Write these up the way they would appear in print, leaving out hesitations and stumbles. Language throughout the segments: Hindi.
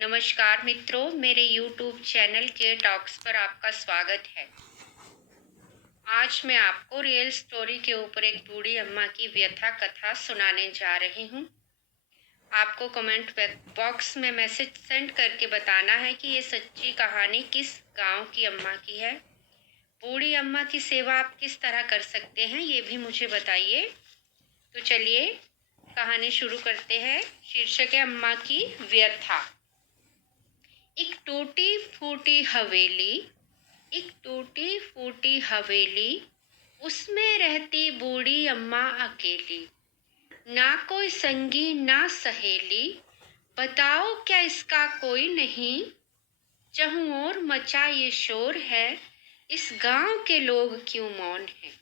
नमस्कार मित्रों, मेरे YouTube चैनल के टॉक्स पर आपका स्वागत है। आज मैं आपको रियल स्टोरी के ऊपर एक बूढ़ी अम्मा की व्यथा कथा सुनाने जा रही हूँ। आपको कमेंट बॉक्स में मैसेज सेंड करके बताना है कि ये सच्ची कहानी किस गांव की अम्मा की है। बूढ़ी अम्मा की सेवा आप किस तरह कर सकते हैं, ये भी मुझे बताइए। तो चलिए कहानी शुरू करते हैं। शीर्षक है अम्मा की व्यथा। एक टूटी फूटी हवेली, उसमें रहती बूढ़ी अम्मा अकेली। ना कोई संगी ना सहेली, बताओ क्या इसका कोई नहीं। चहुं ओर मचा ये शोर है, इस गांव के लोग क्यों मौन हैं।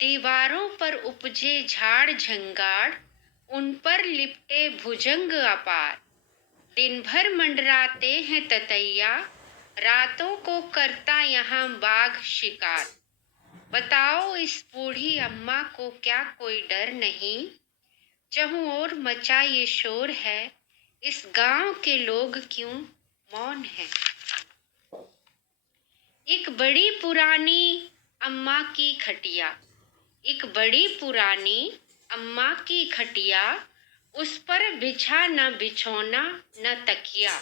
दीवारों पर उपजे झाड़ झंगाड़, उन पर लिपटे भुजंग अपार। दिन भर मंडराते हैं ततैया, रातों को करता यहाँ बाघ शिकार। बताओ इस बूढ़ी अम्मा को क्या कोई डर नहीं। चहुं ओर मचा ये शोर है, इस गांव के लोग क्यों मौन हैं। एक बड़ी पुरानी अम्मा की खटिया, उस पर बिछा न बिछौना न तकिया।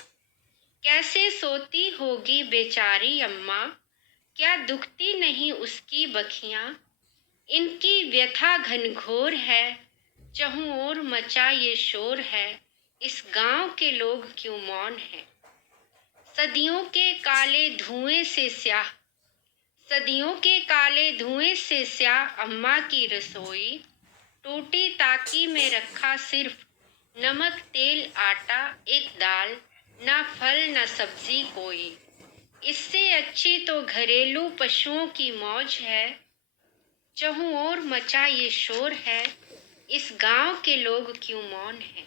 कैसे सोती होगी बेचारी अम्मा, क्या दुखती नहीं उसकी बखियां। इनकी व्यथा घनघोर है, चहुं ओर मचा ये शोर है, इस गांव के लोग क्यों मौन हैं। सदियों के काले धुएं से स्याह अम्मा की रसोई। टूटी ताकी में रखा सिर्फ नमक तेल आटा, एक दाल, ना फल ना सब्जी कोई। इससे अच्छी तो घरेलू पशुओं की मौज है। चहुं ओर मचा ये शोर है, इस गांव के लोग क्यों मौन हैं।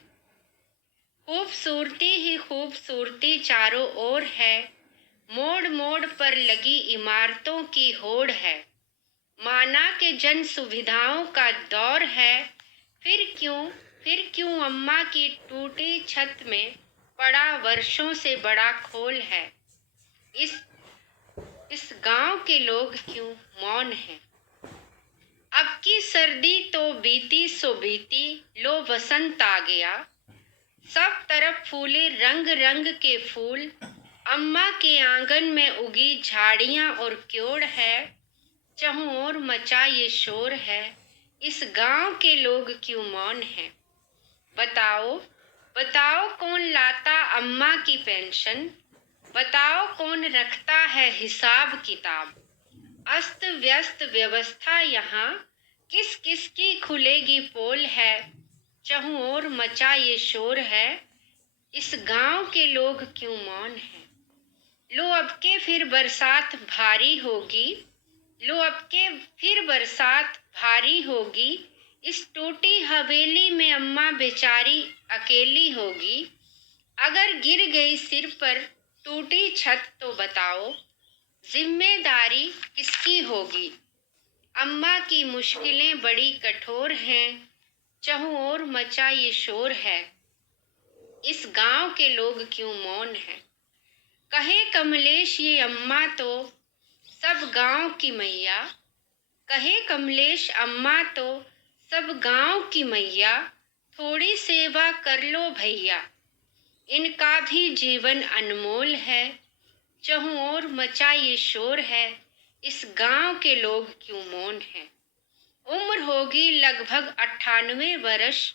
खूबसूरती ही खूबसूरती चारों ओर है, मोड़ मोड़ पर लगी इमारतों की होड़ है। माना के जन सुविधाओं का दौर है, फिर क्यों अम्मा की टूटी छत में पड़ा वर्षों से बड़ा खोल है। इस गांव के लोग क्यों मौन हैं। अब की सर्दी तो बीती सो बीती, लो वसंत आ गया। सब तरफ फूले रंग रंग के फूल, अम्मा के आंगन में उगी झाड़ियां और क्योड़ है। चहुं ओर मचा ये शोर है, इस गांव के लोग क्यों मौन हैं। बताओ कौन लाता अम्मा की पेंशन, बताओ कौन रखता है हिसाब किताब। अस्त व्यस्त व्यवस्था यहाँ, किस किस की खुलेगी पोल है। चहुं ओर मचा ये शोर है, इस गांव के लोग क्यों मौन हैं। लो अब के फिर बरसात भारी होगी, इस टूटी हवेली में अम्मा बेचारी अकेली होगी। अगर गिर गई सिर पर टूटी छत तो बताओ, जिम्मेदारी किसकी होगी। अम्मा की मुश्किलें बड़ी कठोर हैं, चहुं ओर मचा ये शोर है, इस गांव के लोग क्यों मौन हैं। कहे कमलेश ये अम्मा तो सब गांव की मैया, थोड़ी सेवा कर लो भैया। इनका भी जीवन अनमोल है, चहुं ओर मचा ये शोर है, इस गांव के लोग क्यों मौन हैं। उम्र होगी लगभग 98 वर्ष,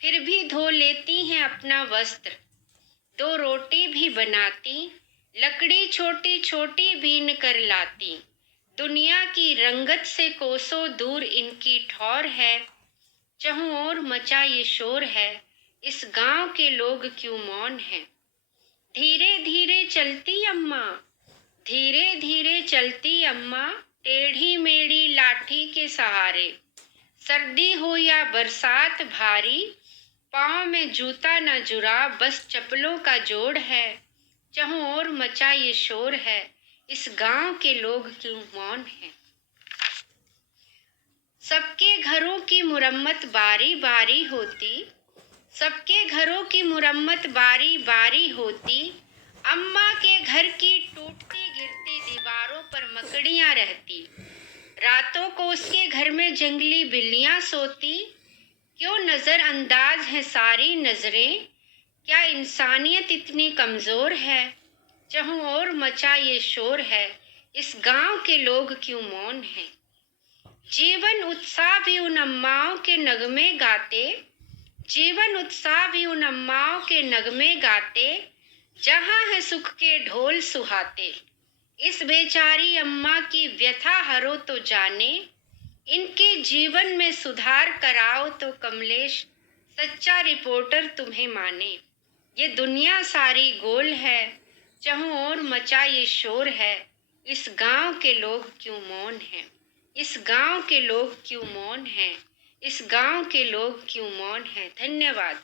फिर भी धो लेती हैं अपना वस्त्र। 2 रोटी भी बनाती, लकड़ी छोटी छोटी बीन कर लाती। दुनिया की रंगत से कोसों दूर इनकी ठौर है। चहुं ओर मचा ये शोर है, इस गांव के लोग क्यों मौन हैं। धीरे धीरे चलती अम्मा, टेढ़ी मेढ़ी लाठी के सहारे। सर्दी हो या बरसात भारी, पाँव में जूता न जुराब, बस चप्पलों का जोड़ है। चहुं ओर मचा ये शोर है, इस गांव के लोग क्यों मौन हैं। सबके घरों की मुरम्मत बारी बारी होती, सबके घरों की मुरम्मत बारी बारी होती, अम्मा के घर की टूटती गिरती दीवारों पर मकड़ियां रहती। रातों को उसके घर में जंगली बिल्लियां सोती। क्यों नजरअंदाज है सारी नजरें, क्या इंसानियत इतनी कमजोर है? जहाँ और मचा ये शोर है, इस गांव के लोग क्यों मौन हैं? जीवन उत्साह भी उन अम्माओं के नगमे गाते, जीवन उत्साह भी उन अम्माओं के नगमे गाते, जहाँ है सुख के ढोल सुहाते। इस बेचारी अम्मा की व्यथा हरो तो जाने, इनके जीवन में सुधार कराओ तो कमलेश सच्चा रिपोर्टर तुम्हें माने। ये दुनिया सारी गोल है, जहाँ और मचा ये शोर है, इस गांव के लोग क्यों मौन हैं? इस गांव के लोग क्यों मौन हैं? इस गांव के लोग क्यों मौन हैं? धन्यवाद।